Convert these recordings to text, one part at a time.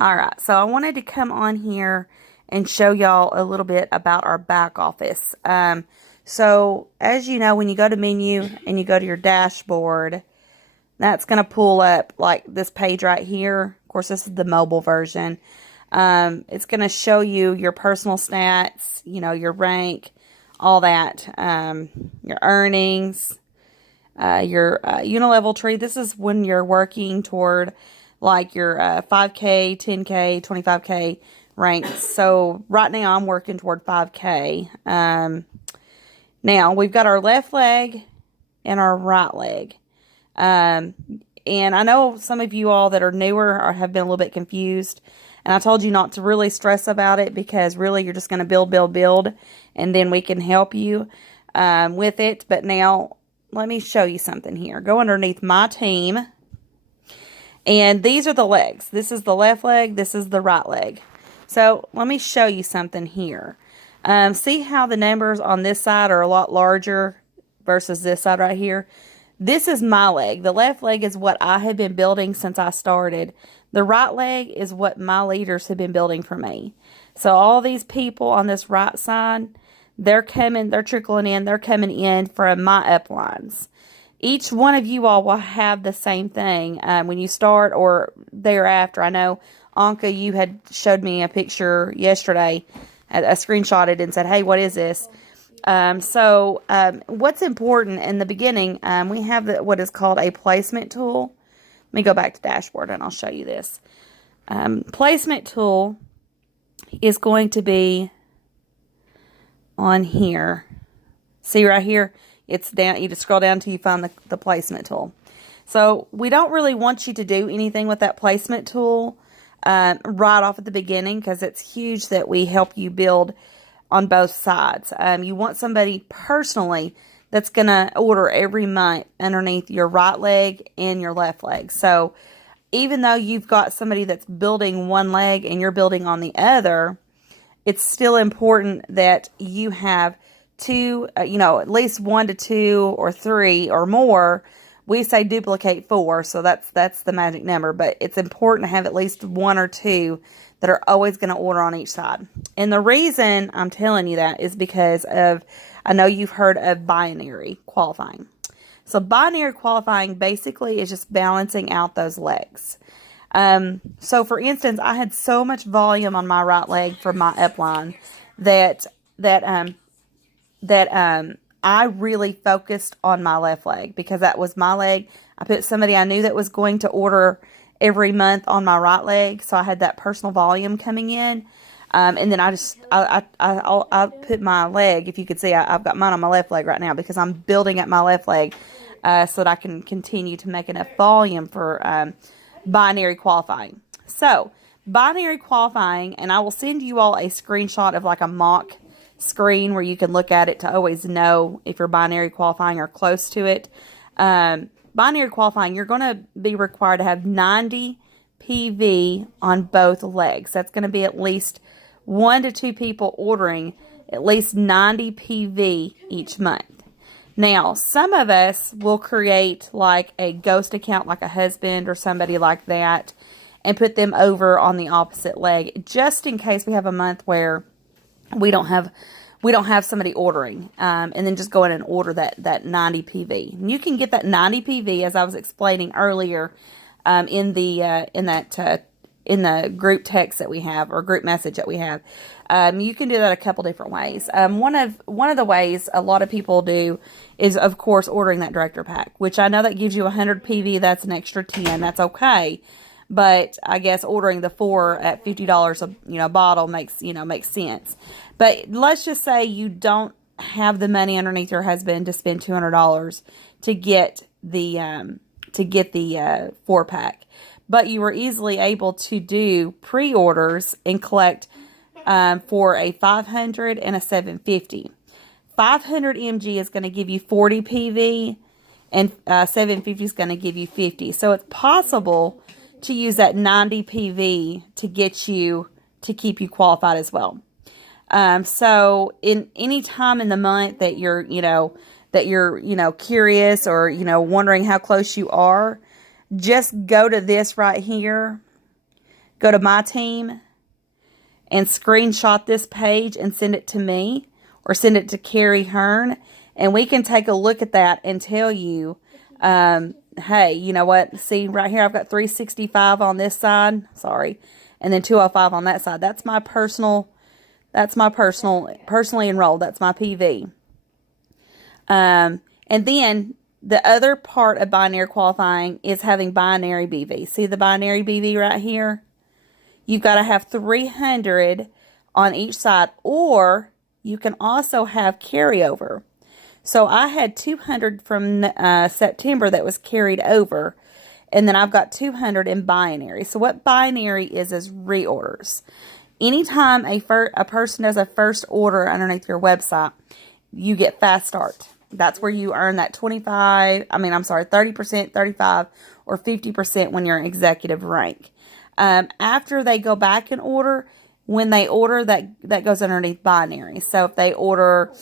All right, so I wanted to come on here and show y'all a little bit about our back office. So as you know, when you go to menu and you go to your dashboard, that's going to pull up like this page right here. Of course, this is the mobile version. It's going to show you your personal stats, your rank, all that, your earnings, your unilevel tree. This is when you're working toward like your 5K, 10K, 25K ranks. So right now I'm working toward 5K. Now we've got our left leg and our right leg. And I know some of you all that are newer or have been a little bit confused. And I told you not to really stress about it because really you're just going to build, and then we can help you with it. But now let me show you something here. Go underneath my team. And these are the legs. This is the left leg. This is the right leg. So let me show you something here. See how the numbers on this side are a lot larger versus this side right here? This is my leg. The left leg is what I have been building since I started. The right leg is what my leaders have been building for me. So all these people on this right side, they're trickling in, they're coming in from my uplines. Each one of you all will have the same thing when you start or thereafter. I know, Anka, you had showed me a picture yesterday, a screenshot it and said, hey, what is this? What's important in the beginning, we have what is called a placement tool. Let me go back to dashboard and I'll show you this. Placement tool is going to be on here. See right here? It's down. You just scroll down until you find the placement tool. So we don't really want you to do anything with that placement tool right off at the beginning because it's huge that we help you build on both sides. You want somebody personally that's going to order every month underneath your right leg and your left leg. So even though you've got somebody that's building one leg and you're building on the other, it's still important that you have two, at least 1 to 2 or 3 or more. We say duplicate 4, so that's the magic number, but it's important to have at least 1 or 2 that are always going to order on each side. And the reason I'm telling you that is because I know you've heard of binary qualifying. So binary qualifying basically is just balancing out those legs. So for instance, I had so much volume on my right leg for my upline that I really focused on my left leg because that was my leg. I put somebody I knew that was going to order every month on my right leg, so I had that personal volume coming in. And then I put my leg, if you could see, I've got mine on my left leg right now because I'm building up my left leg so that I can continue to make enough volume for binary qualifying. So binary qualifying, and I will send you all a screenshot of like a mock screen where you can look at it to always know if you're binary qualifying or close to it. Binary qualifying, you're going to be required to have 90 PV on both legs. That's going to be at least 1 to 2 people ordering at least 90 PV each month. Now, some of us will create like a ghost account, like a husband or somebody like that, and put them over on the opposite leg, just in case we have a month where we don't have somebody ordering, and then just go in and order that 90 PV. And you can get that 90 PV, as I was explaining earlier, in the group text that we have or group message that we have. You can do that a couple different ways. One of the ways a lot of people do is, of course, ordering that director pack, which I know that gives you 100 PV. That's an extra 10. That's okay. But I guess ordering the 4 at $50 a bottle makes sense. But let's just say you don't have the money underneath your husband to spend $200 to get the 4-pack, but you were easily able to do pre-orders and collect for a 500 and a 750. 500 mg is going to give you 40 PV, and 750 is going to give you 50. So it's possible to use that 90 PV to keep you qualified as well. So in any time in the month that you're curious or, wondering how close you are, just go to this right here. go to my team and screenshot this page and send it to me or send it to Carrie Hearn, and we can take a look at that and tell you, hey, you know what? See right here, I've got 365 on this side. Sorry. And then 205 on that side. That's my personally enrolled. That's my PV. And then the other part of binary qualifying is having binary BV. See the binary BV right here? You've got to have 300 on each side, or you can also have carryover. So I had 200 from September that was carried over, and then I've got 200 in binary. So what binary is reorders. Anytime a person does a first order underneath your website, you get fast start. That's where you earn that 30%, 35, or 50% when you're an executive rank. After they go back and order, when they order, that goes underneath binary. So if they order,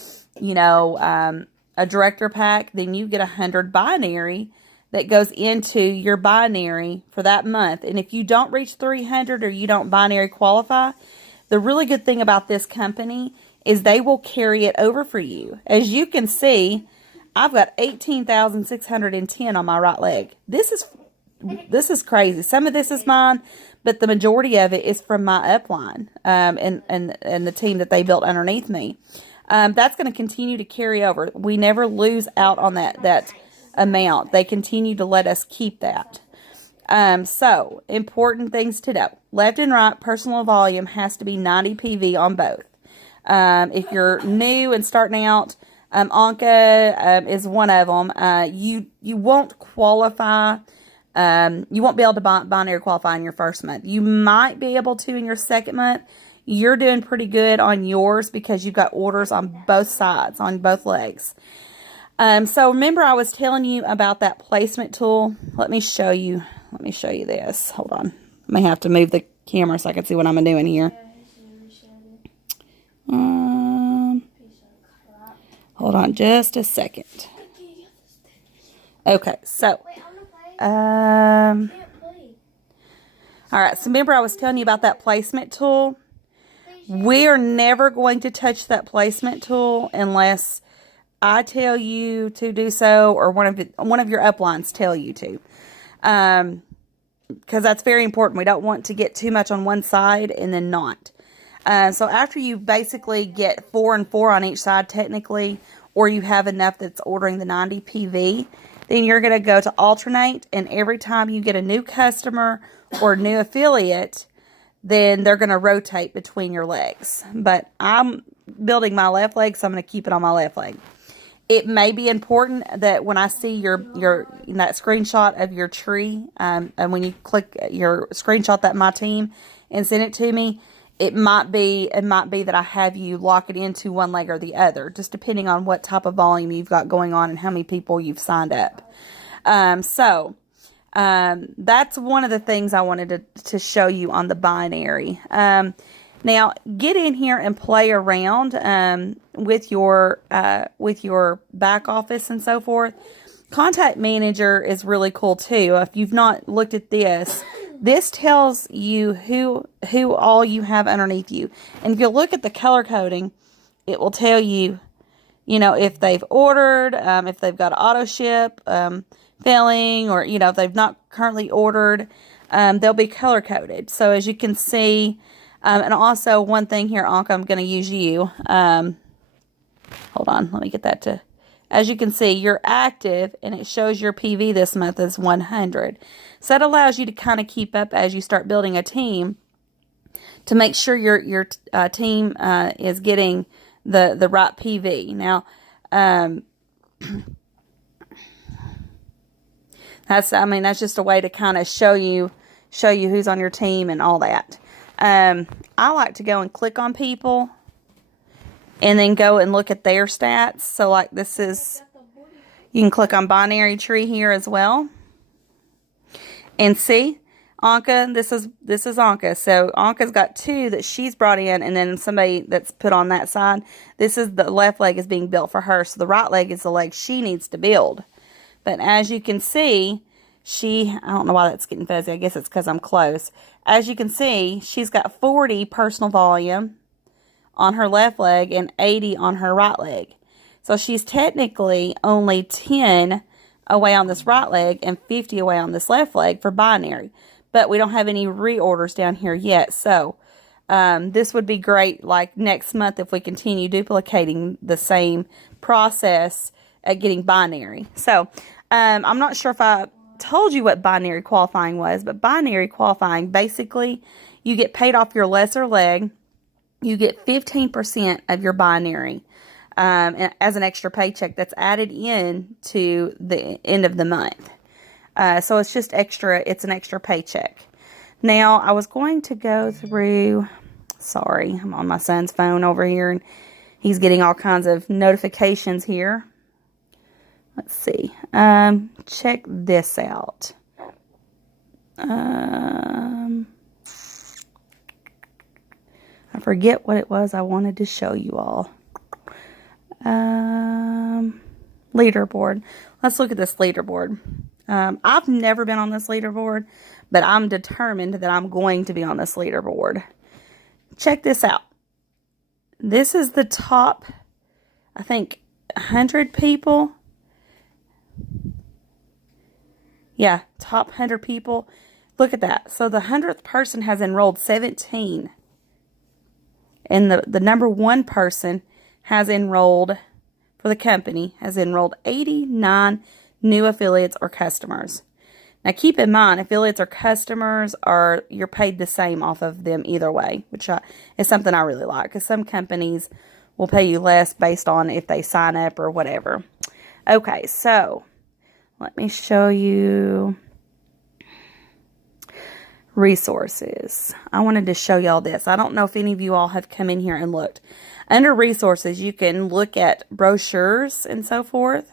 a director pack, then you get 100 binary that goes into your binary for that month. And if you don't reach 300 or you don't binary qualify, the really good thing about this company is they will carry it over for you. As you can see, I've got 18,610 on my right leg. This is crazy. Some of this is mine, but the majority of it is from my upline and the team that they built underneath me. That's going to continue to carry over. We never lose out on that amount. They continue to let us keep that. So, important things to know. Left and right, personal volume has to be 90 PV on both. If you're new and starting out, Anka is one of them. You won't qualify. You won't be able to binary qualify in your first month. You might be able to in your second month. You're doing pretty good on yours because you've got orders on both sides, on both legs. So remember I was telling you about that placement tool. Let me show you this. Hold on. I may have to move the camera so I can see what I'm doing here. Hold on just a second. Okay, so all right, so remember I was telling you about that placement tool. We are never going to touch that placement tool unless I tell you to do so, or one of your uplines tell you to, because that's very important. We don't want to get too much on one side and then not. So after you basically get 4 and 4 on each side technically, or you have enough that's ordering the 90 PV, then you're going to go to alternate, and every time you get a new customer or new affiliate, then they're going to rotate between your legs. But I'm building my left leg, so I'm going to keep it on my left leg. It may be important that when I see your that screenshot of your tree, and when you click your screenshot that my team and send it to me, it might be that I have you lock it into one leg or the other, just depending on what type of volume you've got going on and how many people you've signed up. That's one of the things I wanted to show you on the binary. Now, get in here and play around with your back office and so forth. Contact Manager is really cool too. If you've not looked at this, this tells you who all you have underneath you. And if you look at the color coding, it will tell you, if they've ordered, if they've got auto ship, filling, or, if they've not currently ordered, they'll be color coded. So as you can see, and also one thing here, Anka, I'm going to use you. Hold on, let me get that to, as you can see, you're active and it shows your PV this month is 100. So that allows you to kind of keep up as you start building a team to make sure your team is getting the right PV. Now, that's just a way to kind of show you who's on your team and all that. I like to go and click on people and then go and look at their stats. So like this is, you can click on binary tree here as well. And see, Anka, this is Anka. So Anka's got 2 that she's brought in, and then somebody that's put on that side. This is the left leg is being built for her. So the right leg is the leg she needs to build. But as you can see, I don't know why that's getting fuzzy. I guess it's because I'm close. As you can see, she's got 40 personal volume on her left leg and 80 on her right leg. So she's technically only 10 away on this right leg and 50 away on this left leg for binary. But we don't have any reorders down here yet. So this would be great like next month if we continue duplicating the same process at getting binary. So I'm not sure if I told you what binary qualifying was, but binary qualifying, basically you get paid off your lesser leg. You get 15% of your binary as an extra paycheck that's added in to the end of the month. So it's just extra. It's an extra paycheck. Now, I was going to go through, sorry, I'm on my son's phone over here, and he's getting all kinds of notifications here. Let's see. Check this out. I forget what it was I wanted to show you all. Leaderboard. Let's look at this leaderboard. I've never been on this leaderboard, but I'm determined that I'm going to be on this leaderboard. Check this out. This is the top, I think, 100 people. Yeah, top 100 people. Look at that. So the 100th person has enrolled 17. And the number one person has enrolled, for the company, has enrolled 89 new affiliates or customers. Now keep in mind, affiliates or customers you're paid the same off of them either way, which is something I really like, because some companies will pay you less based on if they sign up or whatever. Okay, so let me show you resources. I wanted to show y'all this. I don't know if any of you all have come in here and looked. Under resources, you can look at brochures and so forth.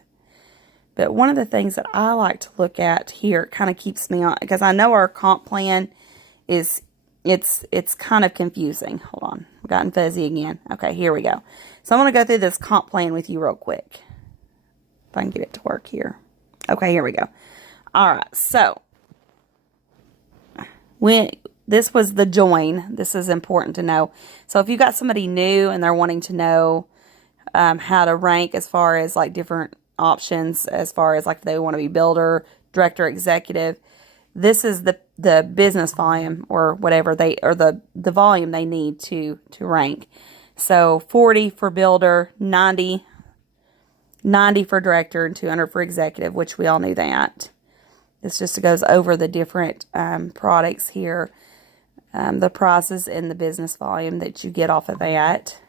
But one of the things that I like to look at here, it kind of keeps me on, because I know our comp plan is, it's kind of confusing. Hold on. I've gotten fuzzy again. Okay, here we go. So I'm going to go through this comp plan with you real quick. If I can get it to work here. Okay, here we go. All right, so this was the join. This is important to know. So if you got somebody new and they're wanting to know how to rank as far as like different options, as far as like if they want to be builder, director, executive, this is the business volume or whatever the volume they need to rank. So 40 for builder, 90 for director, and 200 for executive, which we all knew that. This just goes over the different products here, the prices and the business volume that you get off of that.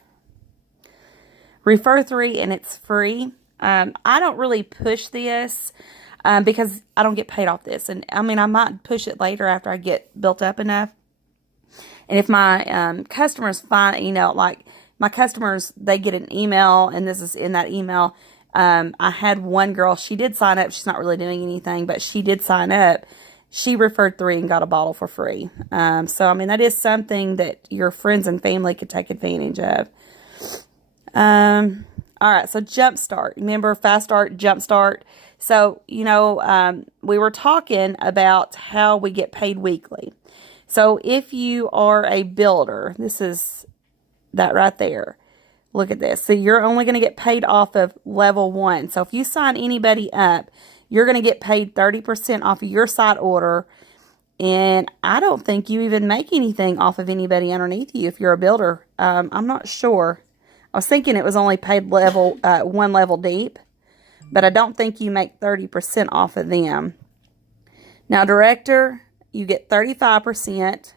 Refer 3, and it's free. I don't really push this because I don't get paid off this. And I mean, I might push it later after I get built up enough. And if my customers find, like my customers, they get an email, and this is in that email. I had one girl, she did sign up. She's not really doing anything, but she did sign up. She referred 3 and got a bottle for free. So, I mean, that is something that your friends and family could take advantage of. All right, so Jumpstart. Remember Fast Start, Jumpstart? So, we were talking about how we get paid weekly. So, if you are a builder, this is that right there. Look at this. So, you're only going to get paid off of level 1. So, if you sign anybody up, you're going to get paid 30% off of your site order. And I don't think you even make anything off of anybody underneath you if you're a builder. I'm not sure. I was thinking it was only paid level 1 level deep, but I don't think you make 30% off of them. Now, director, you get 35%,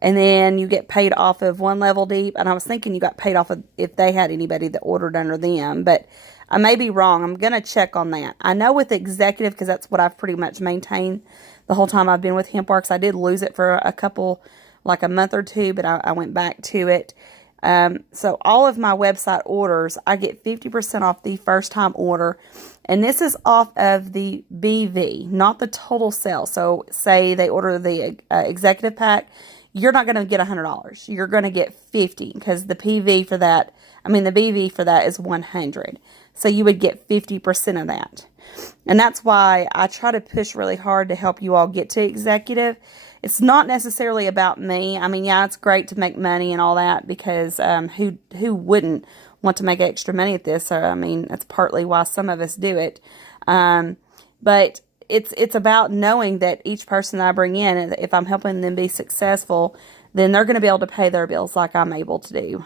and then you get paid off of 1 level deep. And I was thinking you got paid off of if they had anybody that ordered under them, but I may be wrong. I'm going to check on that. I know with executive, because that's what I've pretty much maintained the whole time I've been with HempWorks. I did lose it for a couple, like a month or two, but I went back to it. So all of my website orders, I get 50% off the first time order. And this is off of the BV, not the total sale. So say they order the executive pack, you're not going to get $100. You're going to get 50 because the PV for that, the BV for that is 100. So you would get 50% of that. And that's why I try to push really hard to help you all get to executive. It's not necessarily about me. I mean, yeah, it's great to make money and all that, because who wouldn't want to make extra money at this? So, I mean, that's partly why some of us do it. But it's about knowing that each person that I bring in, if I'm helping them be successful, then they're going to be able to pay their bills like I'm able to do,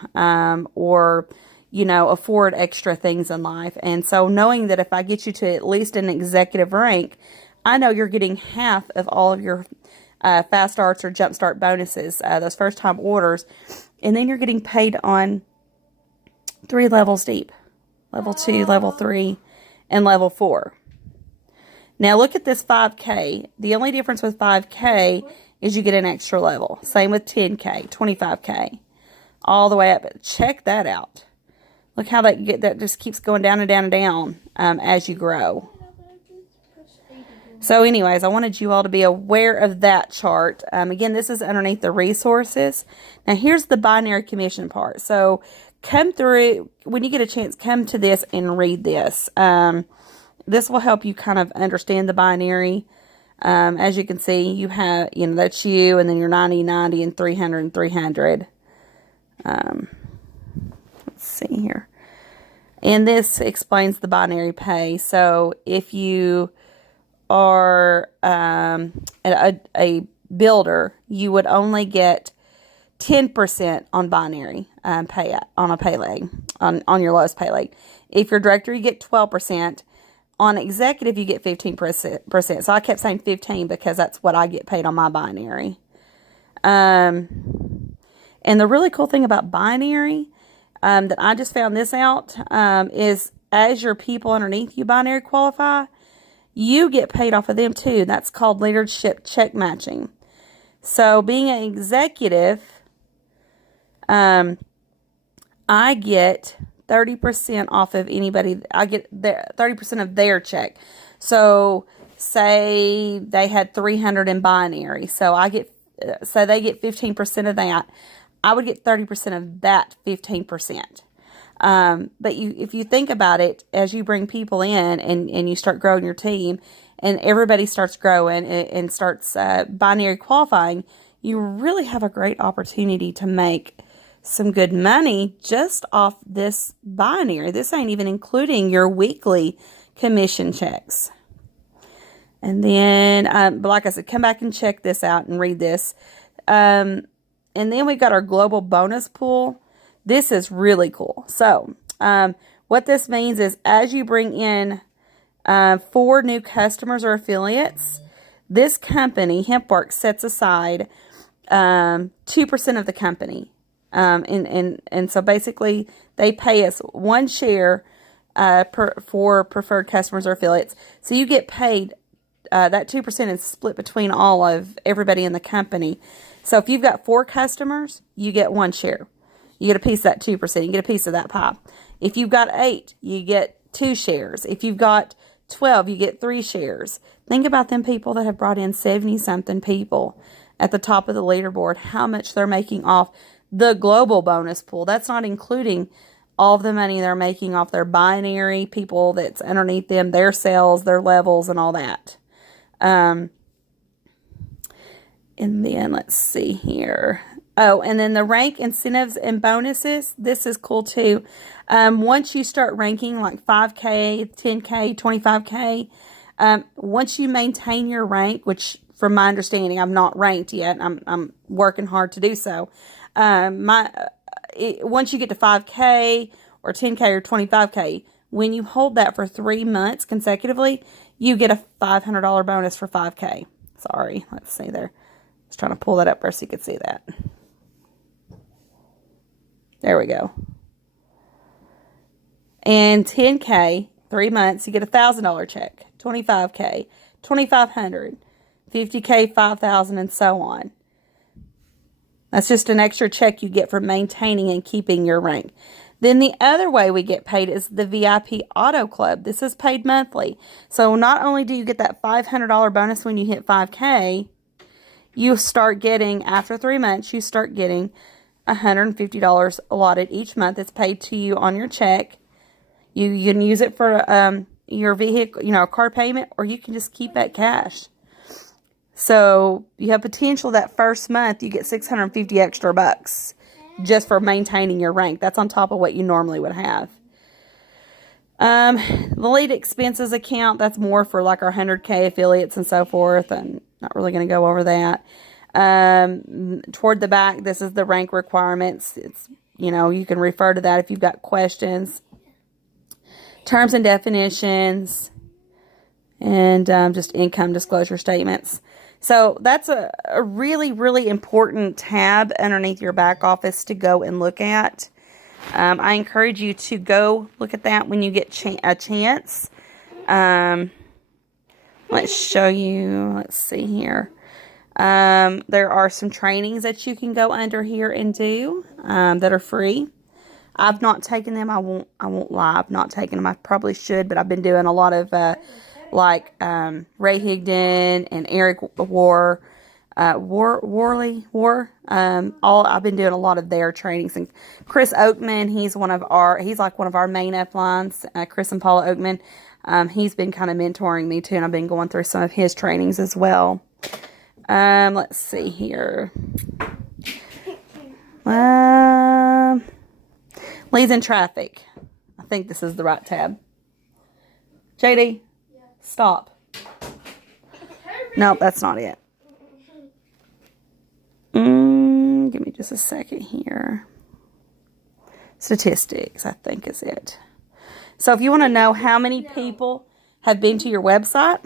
or, you know, afford extra things in life. And so knowing that if I get you to at least an executive rank, I know you're getting half of all of your fast starts or jump start bonuses, those first time orders, and then you're getting paid on 3 levels deep: level 2, level 3, and level 4. Now look at this 5K. The only difference with 5K is you get an extra level. Same with 10K, 25K, all the way up. Check that out. Look how that just keeps going down and down and down as you grow. So anyways, I wanted you all to be aware of that chart. Again, this is underneath the resources. Now here's the binary commission part. So come through, when you get a chance, come to this and read this. This will help you kind of understand the binary. As you can see, you have, you know, that's you, and then your 90, 90, and 300, and 300. Let's see here. And this explains the binary pay. So if you are a builder, you would only get 10% on binary pay on a pay leg, on your lowest pay leg. If you're director, you get 12%. On executive, you get 15%. So I kept saying 15 because that's what I get paid on my binary. And the really cool thing about binary, that I just found this out, is as your people underneath you binary qualify, you get paid off of them too. That's called leadership check matching. So being an executive, I get 30% off of anybody. I get 30% of their check. So say they had 300 in binary. So they get 15% of that. I would get 30% of that 15%. But if you think about it, as you bring people in and you start growing your team, and everybody starts growing and starts binary qualifying, you really have a great opportunity to make some good money just off this binary. This ain't even including your weekly commission checks. And then, but like I said, come back and check this out and read this. And then we got our global bonus pool. This is really cool. So, what this means is as you bring in 4 new customers or affiliates, this company, HempWorks, sets aside 2% of the company. And so basically they pay us 1 share for preferred customers or affiliates. So you get paid, that 2% is split between all of everybody in the company. So if you've got 4 customers, you get 1 share. You get a piece of that 2%. You get a piece of that pie. If you've got 8, you get 2 shares. If you've got 12, you get 3 shares. Think about them people that have brought in 70-something people at the top of the leaderboard, how much they're making off the global bonus pool. That's not including all of the money they're making off their binary people that's underneath them, their sales, their levels, and all that. And then let's see here. Oh, and then the rank incentives and bonuses. This is cool too. Once you start ranking like 5K, 10K, 25K, once you maintain your rank, which from my understanding, I'm not ranked yet. I'm working hard to do so. Once you get to 5K or 10K or 25K, when you hold that for 3 months consecutively, you get a $500 bonus for 5K. Sorry, let's see there. I was trying to pull that up there so you could see that. There we go. And 10K, 3 months, you get a $1,000 check. 25K, $2,500, 50K, $5,000, and so on. That's just an extra check you get for maintaining and keeping your rank. Then the other way we get paid is the VIP Auto Club. This is paid monthly. So not only do you get that $500 bonus when you hit 5K, you start getting, after 3 months, you start getting $150 allotted each month. It's paid to you on your check. You can use it for your vehicle, a car payment, or you can just keep that cash. So you have potential that first month you get 650 extra bucks just for maintaining your rank. That's on top of what you normally would have. The lead expenses account, that's more for like our 100K affiliates and so forth. I'm not really going to go over that. Toward the back, this is the rank requirements. It's, you can refer to that if you've got questions. Terms and definitions, and just income disclosure statements. So that's a really, really important tab underneath your back office to go and look at. I encourage you to go look at that when you get a chance. Let's show you. Let's see here. There are some trainings that you can go under here and do that are free. I've not taken them. I won't lie. I've not taken them. I probably should, but I've been doing a lot of Ray Higdon and Eric Worre. I've been doing a lot of their trainings. And Chris Oakman, he's like one of our main uplines. Chris and Paula Oakman. He's been kind of mentoring me too, and I've been going through some of his trainings as well. Let's see here. Leads and traffic. I think this is the right tab. JD, stop. Nope, that's not it. Give me just a second here. Statistics, I think, is it. So if you want to know how many people have been to your website,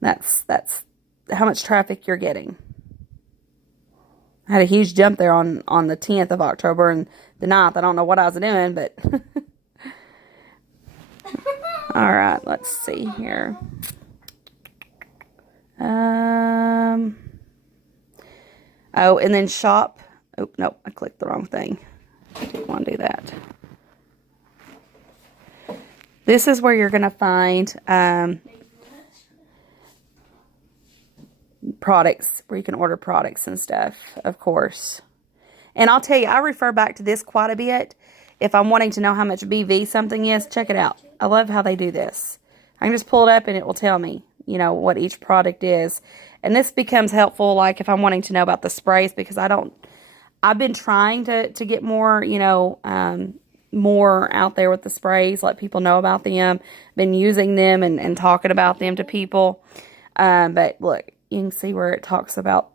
that's how much traffic you're getting. I had a huge jump there on the 10th of October and the 9th. I don't know what I was doing, but all right, let's see here. Oh, and then shop. Oh, nope, I clicked the wrong thing. I didn't want to do that. This is where you're going to find products, where you can order products and stuff, of course. And I'll tell you, I refer back to this quite a bit. If I'm wanting to know how much BV something is, check it out. I love how they do this. I can just pull it up and it will tell me, what each product is. And this becomes helpful, like if I'm wanting to know about the sprays, because I've been trying to get more, more out there with the sprays, let people know about them, been using them and talking about them to people. But look, you can see where it talks about,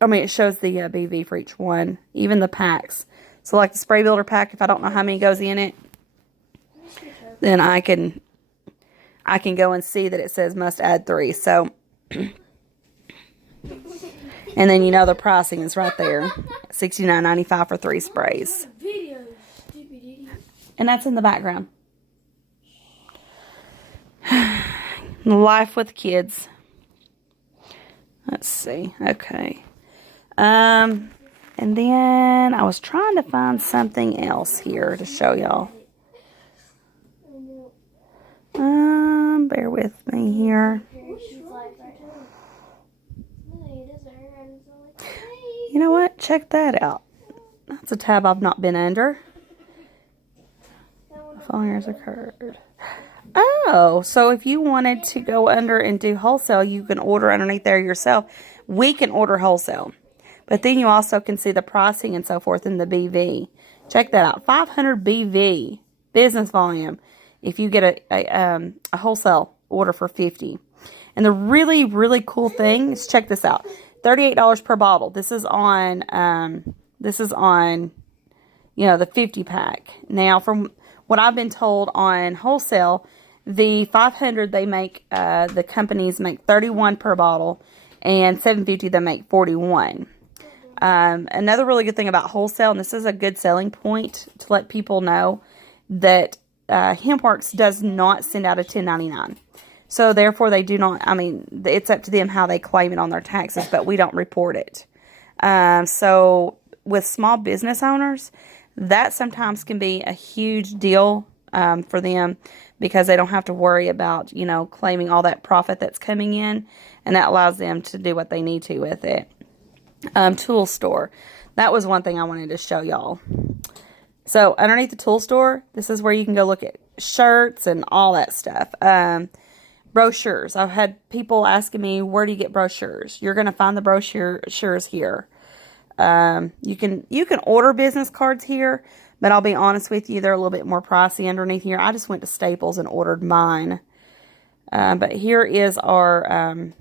it shows the BV for each one, even the packs. So like the spray builder pack, if I don't know how many goes in it, then I can go and see that it says must add 3. So, and then the pricing is right there, $69.95 for 3 sprays. And that's in the background. Life with kids. Let's see. Okay. And then I was trying to find something else here to show y'all. Bear with me here. You know what? Check that out. That's a tab I've not been under. Failures occurred. Oh, so if you wanted to go under and do wholesale, you can order underneath there yourself. We can order wholesale. But then you also can see the pricing and so forth in the BV. Check that out. 500 BV business volume if you get a wholesale order for 50. And the really, really cool thing is, check this out. $38 per bottle. This is on the 50 pack. Now, from what I've been told on wholesale, the 500 they make, the companies make 31 per bottle, and 750 they make 41. Another really good thing about wholesale, and this is a good selling point to let people know, that HempWorks does not send out a 1099. So therefore they do not, it's up to them how they claim it on their taxes, but we don't report it. So with small business owners, that sometimes can be a huge deal for them, because they don't have to worry about, claiming all that profit that's coming in, and that allows them to do what they need to with it. Tool store. That was one thing I wanted to show y'all. So underneath the tool store, this is where you can go look at shirts and all that stuff. Brochures. I've had people asking me, where do you get brochures? You're going to find the brochures here. You can order business cards here, but I'll be honest with you, they're a little bit more pricey underneath here. I just went to Staples and ordered mine. But here is our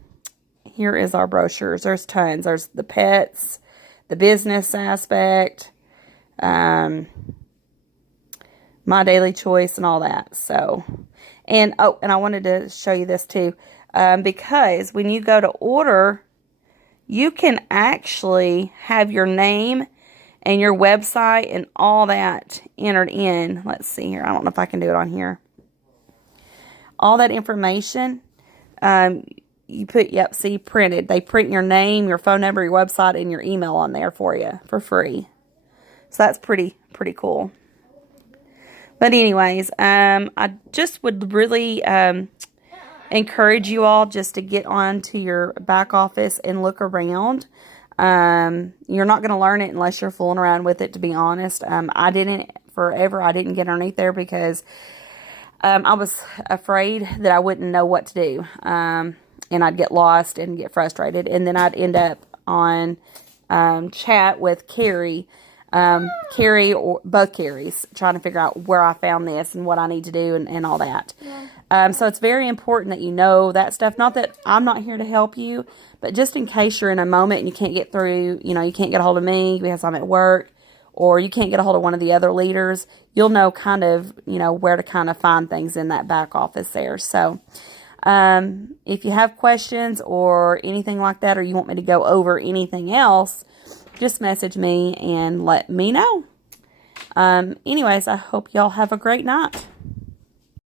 brochures. There's tons. There's the pets, the business aspect, My Daily Choice, and all that. So, and I wanted to show you this too, because when you go to order, you can actually have your name and your website and all that entered in. Let's see here. I don't know if I can do it on here. All that information, you put, yep, see, printed. They print your name, your phone number, your website, and your email on there for you for free. So that's pretty cool. But anyways, I just would really encourage you all just to get onto your back office and look around. You're not going to learn it unless you're fooling around with it, to be honest. I didn't get underneath there because I was afraid that I wouldn't know what to do. And I'd get lost and get frustrated. And then I'd end up on chat with Carrie, or both Carries, trying to figure out where I found this and what I need to do and all that. Yeah. So it's very important that you know that stuff. Not that I'm not here to help you, but just in case you're in a moment and you can't get through, you can't get a hold of me because I'm at work, or you can't get a hold of one of the other leaders, you'll know kind of, where to kind of find things in that back office there. So, if you have questions or anything like that, or you want me to go over anything else, just message me and let me know. Anyways, I hope y'all have a great night.